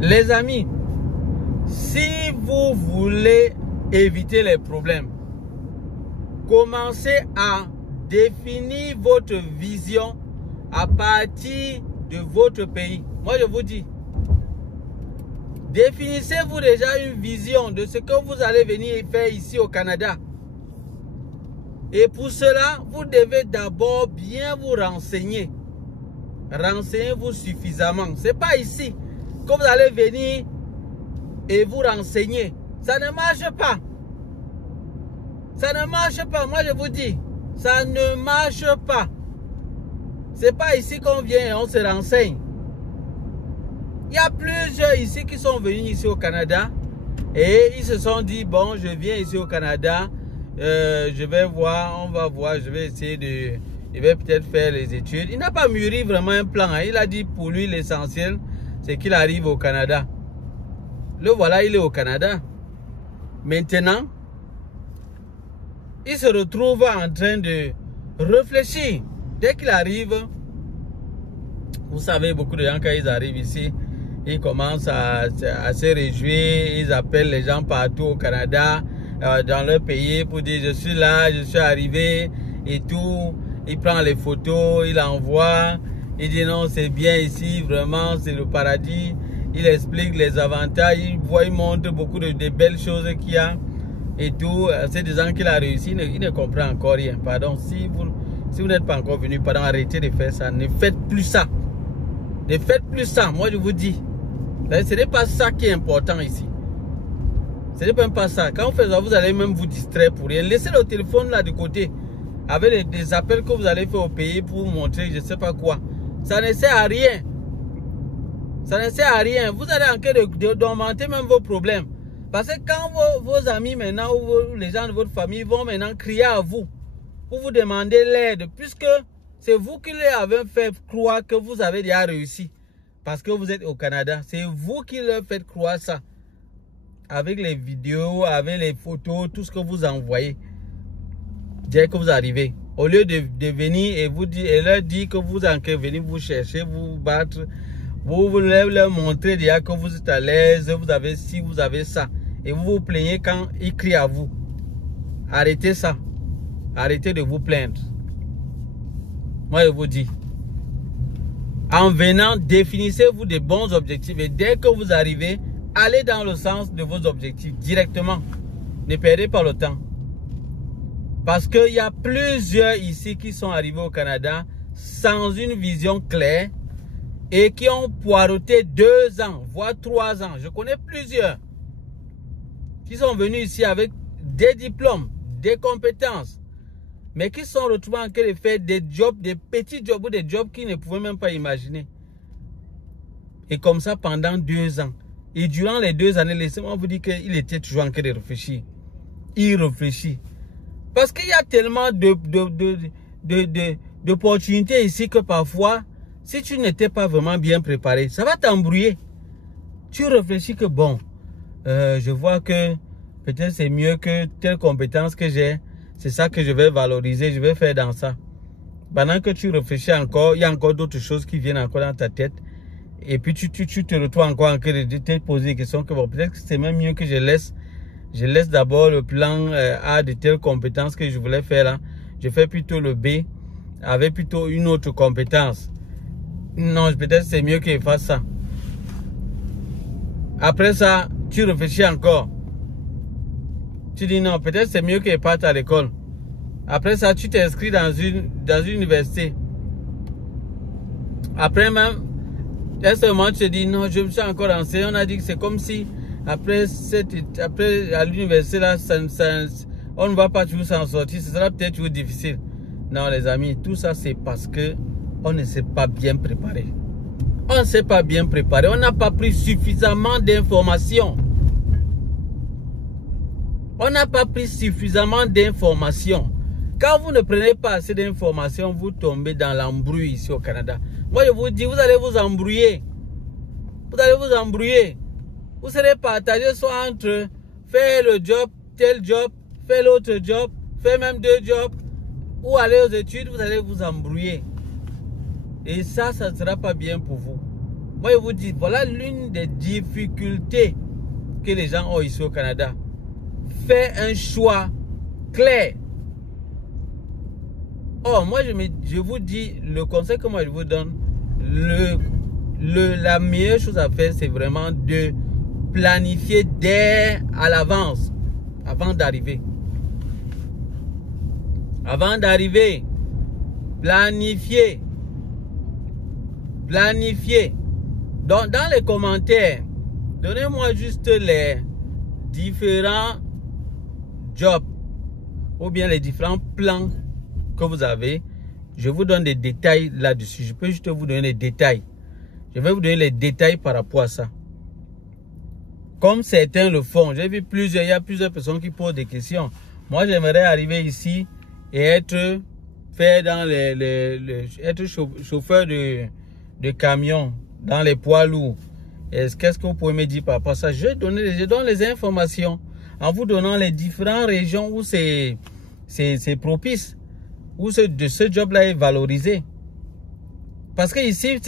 Les amis, si vous voulez éviter les problèmes, commencez à définir votre vision à partir de votre pays. Moi, je vous dis, définissez-vous déjà une vision de ce que vous allez venir faire ici au Canada. Et pour cela, vous devez d'abord bien vous renseigner. Renseignez-vous suffisamment. Ce n'est pas ici que vous allez venir et vous renseigner. Ça ne marche pas. Ça ne marche pas. Moi, je vous dis, ça ne marche pas. Ce n'est pas ici qu'on vient et on se renseigne. Il y a plusieurs ici qui sont venus ici au Canada et ils se sont dit, bon, je viens ici au Canada, je vais voir, on va voir, je vais essayer de... Il va peut-être faire les études. Il n'a pas mûri vraiment un plan. Hein. Il a dit pour lui l'essentiel, c'est qu'il arrive au Canada. Le voilà, il est au Canada. Maintenant, il se retrouve en train de réfléchir. Dès qu'il arrive, vous savez, beaucoup de gens, quand ils arrivent ici, ils commencent à se réjouir. Ils appellent les gens partout au Canada, dans leur pays, pour dire je suis là, je suis arrivé et tout. Il prend les photos, il envoie, il dit non, c'est bien ici, vraiment, c'est le paradis. Il explique les avantages, il montre beaucoup de belles choses qu'il y a et tout. C'est des gens qu'il a réussi, il ne comprend encore rien. Pardon, si vous n'êtes pas encore venu, pardon, arrêtez de faire ça. Ne faites plus ça. Ne faites plus ça, moi je vous dis. Ce n'est pas ça qui est important ici. Ce n'est même pas ça. Quand vous faites ça, vous allez même vous distraire pour rien. Laissez le téléphone là de côté. Avec des appels que vous allez faire au pays pour vous montrer je ne sais pas quoi. Ça ne sert à rien. Ça ne sert à rien. Vous allez en train d'augmenter même vos problèmes. Parce que quand vos amis maintenant ou les gens de votre famille vont maintenant crier à vous pour vous demander l'aide, puisque c'est vous qui leur avez fait croire que vous avez déjà réussi. Parce que vous êtes au Canada. C'est vous qui leur faites croire ça. Avec les vidéos, avec les photos, tout ce que vous envoyez. Dès que vous arrivez, au lieu de venir et vous dire, et leur dire que vous en venir vous chercher, vous battre, vous leur montrer déjà que vous êtes à l'aise, vous avez ci, vous avez ça. Et vous vous plaignez quand ils crient à vous. Arrêtez ça. Arrêtez de vous plaindre. Moi, je vous dis. En venant, définissez-vous des bons objectifs. Et dès que vous arrivez, allez dans le sens de vos objectifs directement. Ne perdez pas le temps. Parce qu'il y a plusieurs ici qui sont arrivés au Canada sans une vision claire et qui ont poireauté 2 ans, voire 3 ans. Je connais plusieurs qui sont venus ici avec des diplômes, des compétences, mais qui sont retrouvés en train de faire des jobs, des petits jobs ou des jobs qu'ils ne pouvaient même pas imaginer. Et comme ça pendant 2 ans. Et durant les 2 années, laissez-moi vous dire qu'il était toujours en train de réfléchir. Il réfléchit. Parce qu'il y a tellement d'opportunités ici que parfois, si tu n'étais pas vraiment bien préparé, ça va t'embrouiller. Tu réfléchis que bon, je vois que peut-être c'est mieux que telle compétence que j'ai. C'est ça que je vais valoriser, je vais faire dans ça. Pendant que tu réfléchis encore, il y a encore d'autres choses qui viennent encore dans ta tête. Et puis tu te retrouves encore en train de te poser des questions que bon, peut-être que c'est même mieux que je laisse d'abord le plan A de telle compétence que je voulais faire là. Je fais plutôt le B avec plutôt une autre compétence. Non, peut-être c'est mieux que je fasse ça. Après ça, tu réfléchis encore. Tu dis non, peut-être c'est mieux que je parte à l'école. Après ça, tu t'inscris dans une université. Après même, à ce moment, tu te dis non, je me suis encore renseigné. On a dit que c'est comme si après à l'université là, on ne va pas toujours s'en sortir. Ce sera peut-être toujours difficile. Non les amis, tout ça c'est parce que on ne s'est pas bien préparé. On ne s'est pas bien préparé. On n'a pas pris suffisamment d'informations. On n'a pas pris suffisamment d'informations. Quand vous ne prenez pas assez d'informations, vous tombez dans l'embrouille ici au Canada. Moi je vous dis, vous allez vous embrouiller. Vous allez vous embrouiller. Vous serez partagé soit entre faire le job, tel job, faire l'autre job, faire même 2 jobs, ou aller aux études, vous allez vous embrouiller. Et ça ne sera pas bien pour vous. Moi, je vous dis, voilà l'une des difficultés que les gens ont ici au Canada. Faites un choix clair. Oh, moi, je vous dis, le conseil que moi je vous donne, la meilleure chose à faire, c'est vraiment de planifier dès à l'avance, avant d'arriver. Avant d'arriver, planifier. Planifier. Donc, dans les commentaires, donnez-moi juste les différents jobs ou bien les différents plans que vous avez. Je vous donne des détails là-dessus. Je peux juste vous donner les détails. Je vais vous donner les détails par rapport à ça. Comme certains le font. J'ai vu il y a plusieurs personnes qui posent des questions. Moi, j'aimerais arriver ici et être chauffeur de camion dans les poids lourds. Qu'est-ce que vous pouvez me dire par rapport à ça? Je donne les informations en vous donnant les différentes régions où c'est propice, où ce job-là est valorisé. Parce que ici,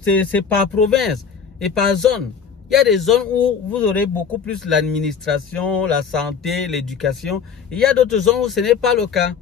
c'est par province et par zone. Il y a des zones où vous aurez beaucoup plus l'administration, la santé, l'éducation. Il y a d'autres zones où ce n'est pas le cas.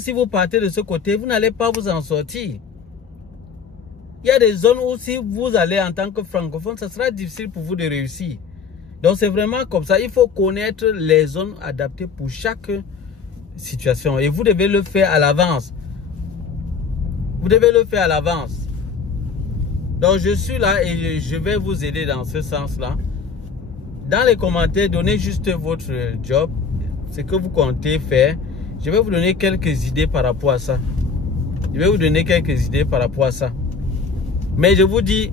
Si vous partez de ce côté, vous n'allez pas vous en sortir. Il y a des zones où si vous allez en tant que francophone, ça sera difficile pour vous de réussir. Donc c'est vraiment comme ça. Il faut connaître les zones adaptées pour chaque situation. Et vous devez le faire à l'avance. Vous devez le faire à l'avance. Donc je suis là et je vais vous aider dans ce sens-là. Dans les commentaires, donnez juste votre job, ce que vous comptez faire. Je vais vous donner quelques idées par rapport à ça. Je vais vous donner quelques idées par rapport à ça. Mais je vous dis,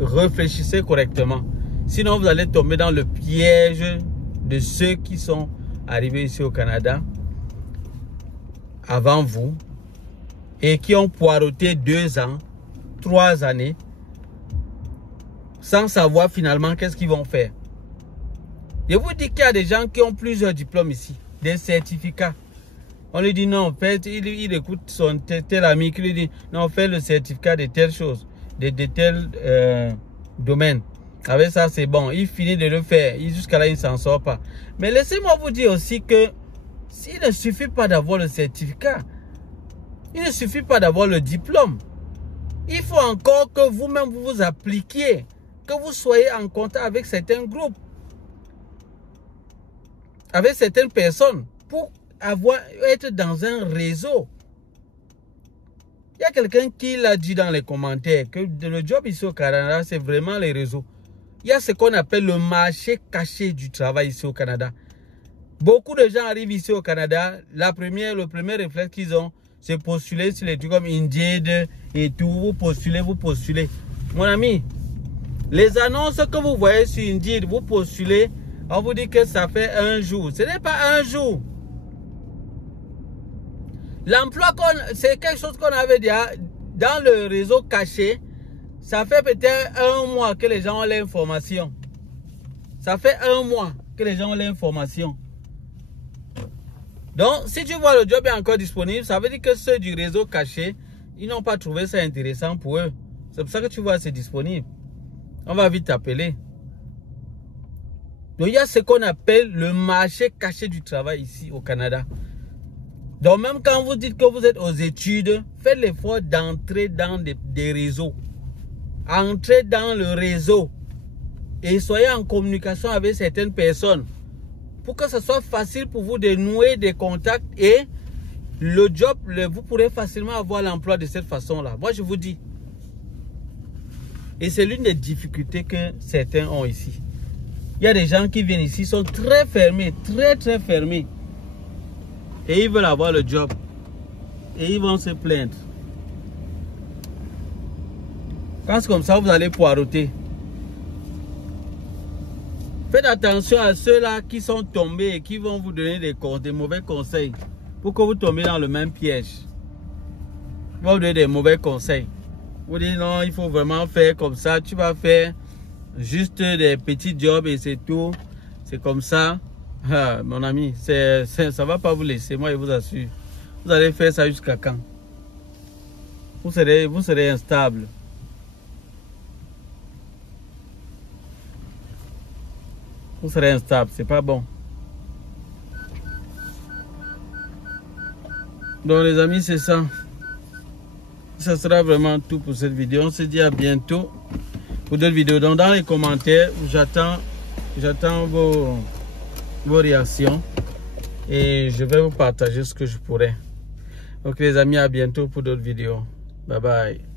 réfléchissez correctement. Sinon, vous allez tomber dans le piège de ceux qui sont arrivés ici au Canada avant vous et qui ont poireauté 2 ans, 3 années sans savoir finalement qu'est-ce qu'ils vont faire. Je vous dis qu'il y a des gens qui ont plusieurs diplômes ici, des certificats. On lui dit non, il écoute son tel ami qui lui dit non, fais le certificat de telle chose, de tel domaine. Avec ça, c'est bon. Il finit de le faire. Jusqu'à là, il ne s'en sort pas. Mais laissez-moi vous dire aussi que s'il ne suffit pas d'avoir le certificat, il ne suffit pas d'avoir le diplôme. Il faut encore que vous-même vous vous appliquiez, que vous soyez en contact avec certains groupes, avec certaines personnes, pour être dans un réseau. Il y a quelqu'un qui l'a dit dans les commentaires que le job ici au Canada, c'est vraiment les réseaux. Il y a ce qu'on appelle le marché caché du travail ici au Canada. Beaucoup de gens arrivent ici au Canada. Le premier réflexe qu'ils ont, c'est postuler sur les trucs comme Indeed et tout. Vous postulez. Mon ami, les annonces que vous voyez sur Indeed, vous postulez, on vous dit que ça fait 1 jour. Ce n'est pas 1 jour. L'emploi, c'est quelque chose qu'on avait déjà dans le réseau caché. Ça fait peut-être 1 mois que les gens ont l'information. Ça fait 1 mois que les gens ont l'information. Donc, si tu vois le job est encore disponible, ça veut dire que ceux du réseau caché, ils n'ont pas trouvé ça intéressant pour eux. C'est pour ça que tu vois c'est disponible. On va vite t'appeler. Donc, il y a ce qu'on appelle le marché caché du travail ici au Canada. Donc, même quand vous dites que vous êtes aux études, faites l'effort d'entrer dans des réseaux. Entrez dans le réseau et soyez en communication avec certaines personnes pour que ce soit facile pour vous de nouer des contacts et le job, vous pourrez facilement avoir l'emploi de cette façon-là. Moi, je vous dis. Et c'est l'une des difficultés que certains ont ici. Il y a des gens qui viennent ici, sont très fermés, très fermés. Et ils veulent avoir le job. Et ils vont se plaindre. Quand c'est comme ça, vous allez poireauter. Faites attention à ceux-là qui sont tombés et qui vont vous donner des mauvais conseils. Pour que vous tombiez dans le même piège. Ils vont vous donner des mauvais conseils. Vous dites non, il faut vraiment faire comme ça. Tu vas faire juste des petits jobs et c'est tout. C'est comme ça. Ah, mon ami, ça ne va pas vous laisser, moi je vous assure. Vous allez faire ça jusqu'à quand? Vous serez instable. vous serez instable, c'est pas bon. Donc les amis, c'est ça. Ça sera vraiment tout pour cette vidéo. On se dit à bientôt pour d'autres vidéos. Donc dans les commentaires, j'attends vos réactions et je vais vous partager ce que je pourrai. Donc les amis, à bientôt pour d'autres vidéos. Bye bye.